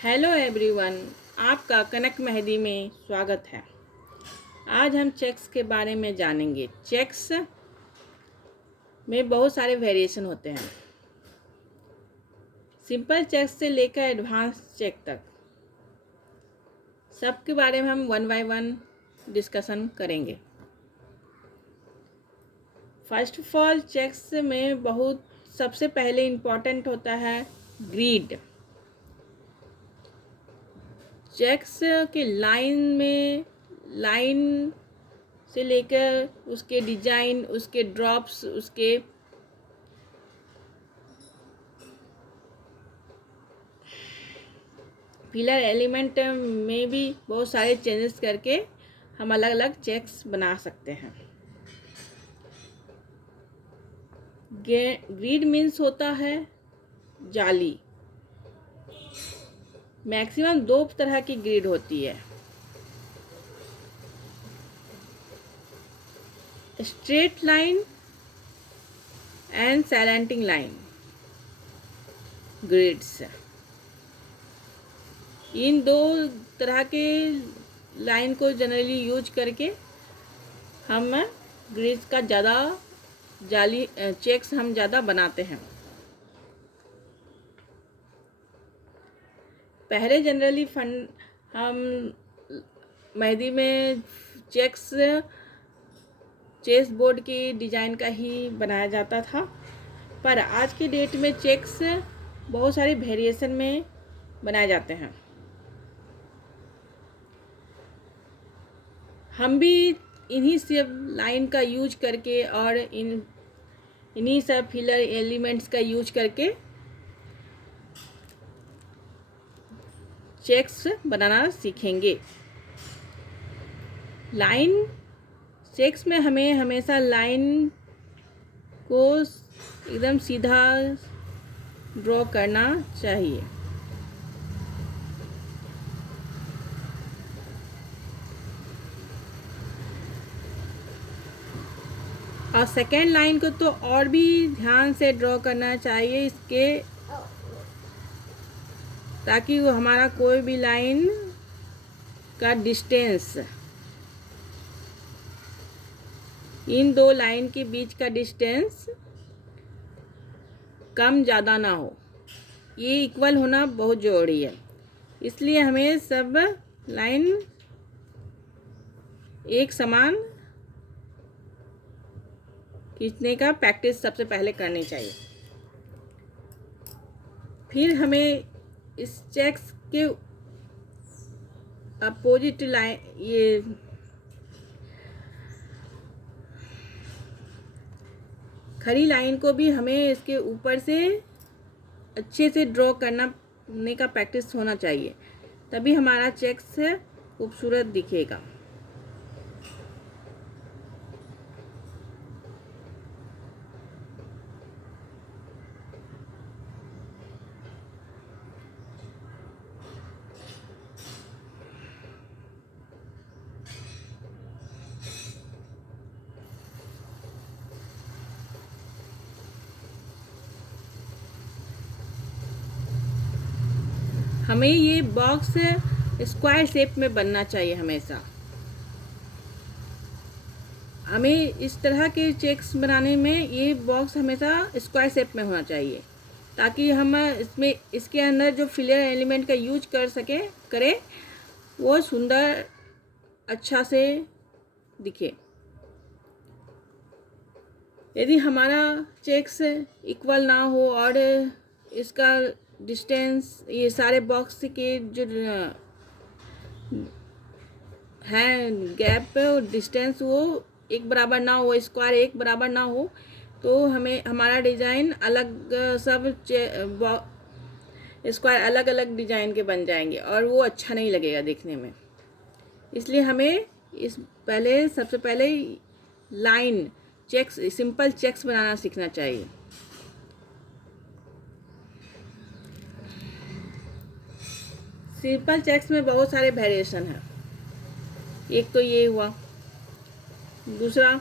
Hello everyone, आपका कनक मेहंदी में स्वागत है। आज हम चेक्स के बारे में जानेंगे। चेक्स में बहुत सारे वेरिएशन होते हैं, सिंपल चेक्स से लेकर एडवांस चेक तक। सबके बारे में हम वन बाय वन डिस्कशन करेंगे। फर्स्ट ऑफ ऑल, चेक्स में सबसे पहले इम्पोर्टेंट होता है ग्रिड। चेक्स के लाइन से लेकर उसके डिजाइन, उसके ड्रॉप्स, उसके पिलर एलिमेंट में भी बहुत सारे चेंजेस करके हम अलग अलग चेक्स बना सकते हैं। ग्रिड मीन्स होता है जाली। मैक्सिमम दो तरह की ग्रिड होती है, straight line and slanting line grids. इन दो तरह के लाइन को जनरली यूज करके हम ग्रिड्स का ज़्यादा जाली चेक्स हम ज़्यादा बनाते हैं। पहले जनरली हम मेहंदी में चेक्स चेस बोर्ड की डिज़ाइन का ही बनाया जाता था, पर आज के डेट में चेक्स बहुत सारे वेरिएशन में बनाए जाते हैं। हम भी इन्हीं सब लाइन का यूज करके और इन्हीं सब फिलर एलिमेंट्स का यूज करके चेक्स बनाना सीखेंगे। लाइन चेक्स में हमें हमेशा लाइन को एकदम सीधा ड्रॉ करना चाहिए। और सेकेंड लाइन को तो और भी ध्यान से ड्रॉ करना चाहिए इसके, ताकि वो हमारा कोई भी लाइन का डिस्टेंस, इन दो लाइन के बीच का डिस्टेंस कम ज़्यादा ना हो। ये इक्वल होना बहुत ज़रूरी है, इसलिए हमें सब लाइन एक समान खींचने का प्रैक्टिस सबसे पहले करनी चाहिए। फिर हमें इस चेक्स के अपोजिट लाइन, ये खड़ी लाइन को भी हमें इसके ऊपर से अच्छे से ड्रॉ करने का प्रैक्टिस होना चाहिए, तभी हमारा चेक्स खूबसूरत दिखेगा। हमें ये बॉक्स स्क्वायर शेप में बनना चाहिए हमेशा। हमें इस तरह के चेक्स बनाने में ये बॉक्स हमेशा स्क्वायर शेप में होना चाहिए, ताकि हम इसके अंदर जो फिलर एलिमेंट का यूज करें वो सुंदर अच्छा से दिखे। यदि हमारा चेक्स इक्वल ना हो और इसका डिस्टेंस, ये सारे बॉक्स के जो हैं गैप और डिस्टेंस वो एक बराबर ना हो, स्क्वायर एक बराबर ना हो, तो हमें हमारा डिज़ाइन अलग, सब स्क्वायर अलग अलग डिज़ाइन के बन जाएंगे और वो अच्छा नहीं लगेगा देखने में। इसलिए हमें सबसे पहले लाइन चेक्स, सिंपल चेक्स बनाना सीखना चाहिए। सिंपल चेक्स में बहुत सारे वेरिएशन हैं। एक तो ये हुआ, दूसरा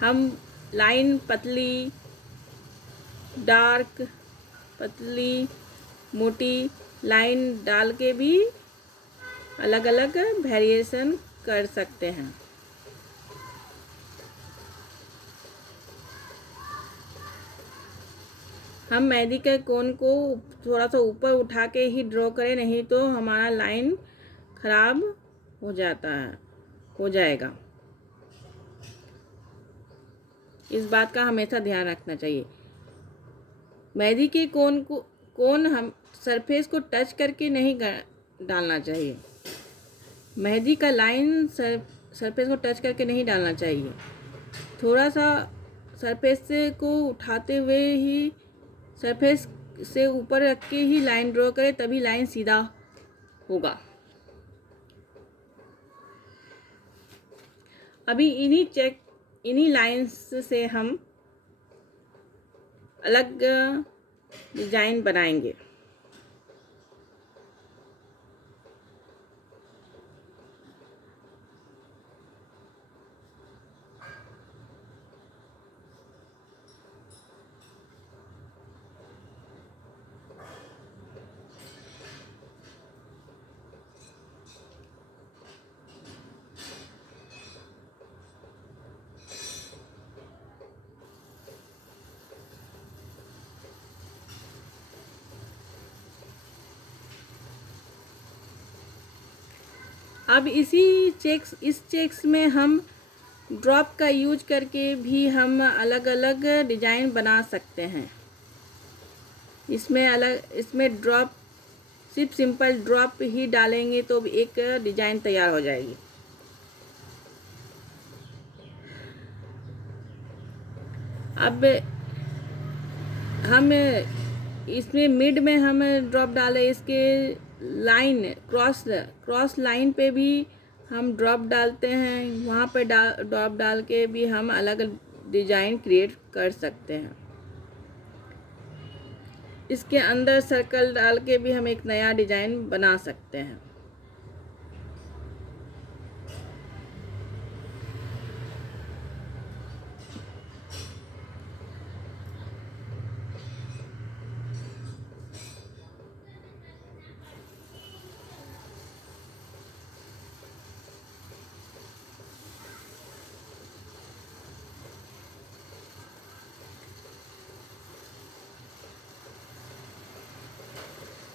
हम लाइन पतली, डार्क, पतली, मोटी, लाइन डाल के भी अलग अलग वेरिएशन कर सकते हैं। हम मेहंदी के कोन को थोड़ा सा ऊपर उठा के ही ड्रॉ करें, नहीं तो हमारा लाइन खराब हो जाएगा। इस बात का हमेशा ध्यान रखना चाहिए। मेहंदी के कोन हम सरफेस को टच करके नहीं डालना चाहिए। मेहंदी का लाइन सरफेस को टच करके नहीं डालना चाहिए। थोड़ा सा सरफेस को उठाते हुए ही सरफेस से ऊपर रख के ही लाइन ड्रॉ करें, तभी लाइन सीधा होगा। अभी इन्हीं लाइंस से हम अलग डिजाइन बनाएंगे। अब इस चेक्स में हम ड्रॉप का यूज करके भी हम अलग अलग डिजाइन बना सकते हैं। इसमें ड्रॉप सिर्फ सिंपल ड्रॉप ही डालेंगे तो एक डिजाइन तैयार हो जाएगी। अब हम इसमें मिड में हम ड्रॉप डालें, इसके लाइन क्रॉस लाइन पे भी हम ड्रॉप डालते हैं। वहाँ पे ड्रॉप डाल के भी हम अलग डिजाइन क्रिएट कर सकते हैं। इसके अंदर सर्कल डाल के भी हम एक नया डिजाइन बना सकते हैं।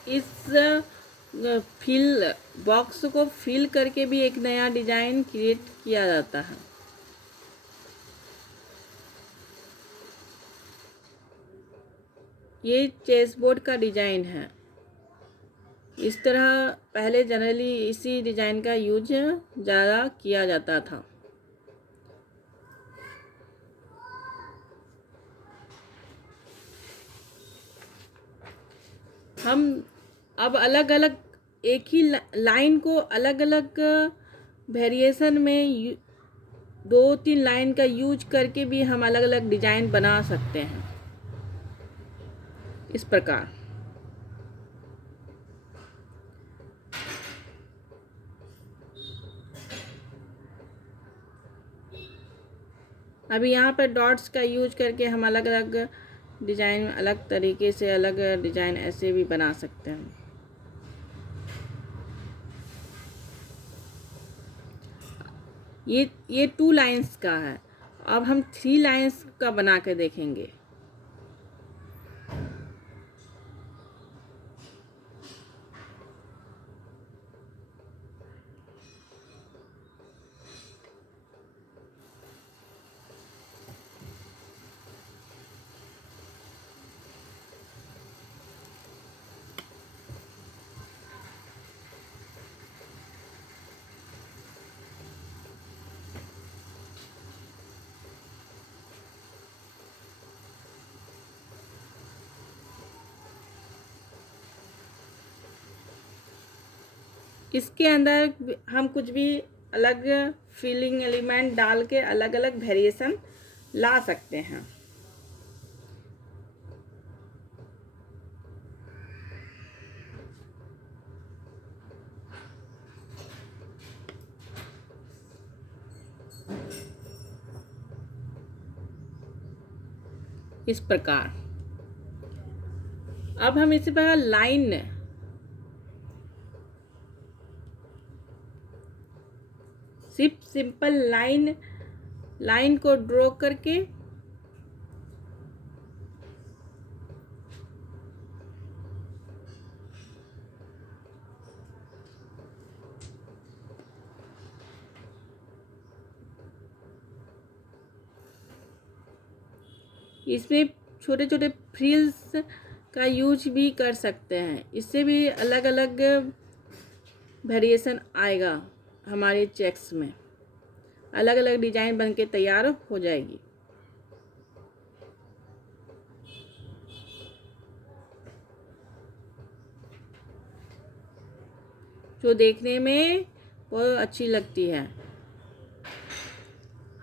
इस बॉक्स को फिल करके भी एक नया डिजाइन क्रिएट किया जाता है। ये चेसबोर्ड का डिजाइन है। इस तरह पहले जनरली इसी डिजाइन का यूज ज़्यादा किया जाता था। हम अब अलग अलग एक ही लाइन को अलग अलग वेरिएशन में 2-3 लाइन का यूज करके भी हम अलग अलग डिजाइन बना सकते हैं। इस प्रकार अभी यहाँ पर डॉट्स का यूज करके हम अलग अलग डिजाइन अलग तरीके से अलग डिजाइन ऐसे भी बना सकते हैं। ये 2 लाइंस का है। अब हम 3 लाइंस का बना के देखेंगे। इसके अंदर हम कुछ भी अलग फिलिंग एलिमेंट डाल के अलग अलग वेरिएशन ला सकते हैं। इस प्रकार अब हम इसी प्रकार लाइन सिर्फ सिंपल लाइन को ड्रॉ करके इसमें छोटे छोटे फ्रिल्स का यूज भी कर सकते हैं। इससे भी अलग अलग वेरिएशन आएगा हमारे चेक्स में, अलग अलग डिजाइन बन के तैयार हो जाएगी। जो देखने में बहुत अच्छी लगती है।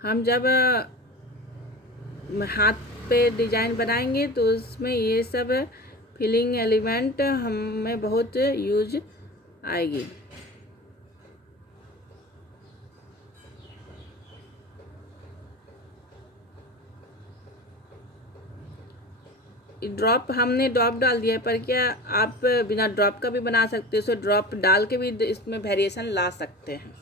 हम जब हाथ पे डिजाइन बनाएंगे तो उसमें ये सब फिलिंग एलिमेंट हमें बहुत यूज आएगी। हमने ड्रॉप डाल दिया है, पर क्या आप बिना ड्रॉप का भी बना सकते हो। सो ड्रॉप डाल के भी इसमें वेरिएशन ला सकते हैं।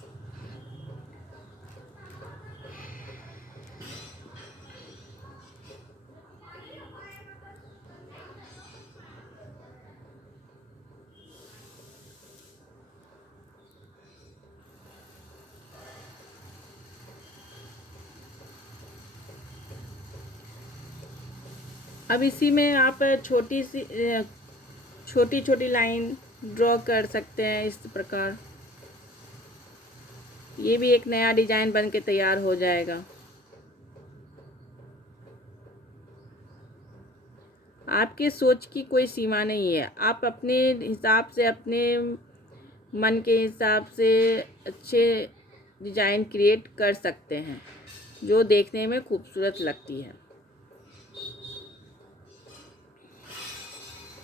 अब इसी में आप छोटी छोटी लाइन ड्रॉ कर सकते हैं। इस प्रकार ये भी एक नया डिजाइन बन के तैयार हो जाएगा। आपके सोच की कोई सीमा नहीं है। आप अपने हिसाब से, अपने मन के हिसाब से अच्छे डिजाइन क्रिएट कर सकते हैं जो देखने में खूबसूरत लगती है।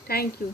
Thank you.